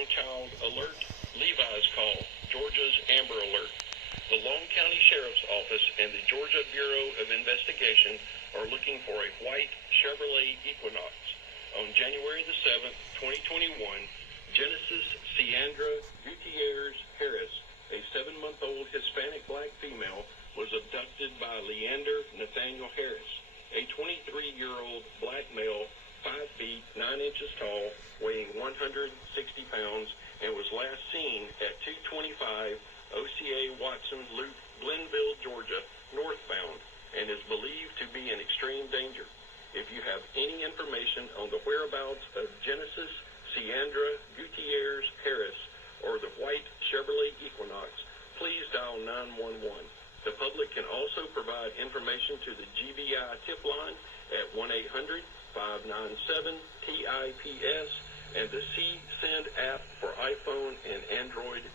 Young Child Alert, Levi's Call, Georgia's Amber Alert. The Long County Sheriff's Office and the Georgia Bureau of Investigation are looking for a white Chevrolet Equinox. On January the 7th, 2021, Genesis Ciandra Gutierrez Harris, a 7-month-old Hispanic black female, was abducted by Leander Nathaniel Harris, a 23-year-old black male, 5 feet 9 inches tall, weighing 160 pounds, and was last seen at 225 OCA Watson Loop, Glenville, Georgia, northbound, and is believed to be in extreme danger. If you have any information on the whereabouts of Genesis Ciandra Gutierrez Harris or the white Chevrolet Equinox, please dial 911. The public can also provide information to the GBI tip line at 1-800-597-TIPS and the CSend app for iPhone and Android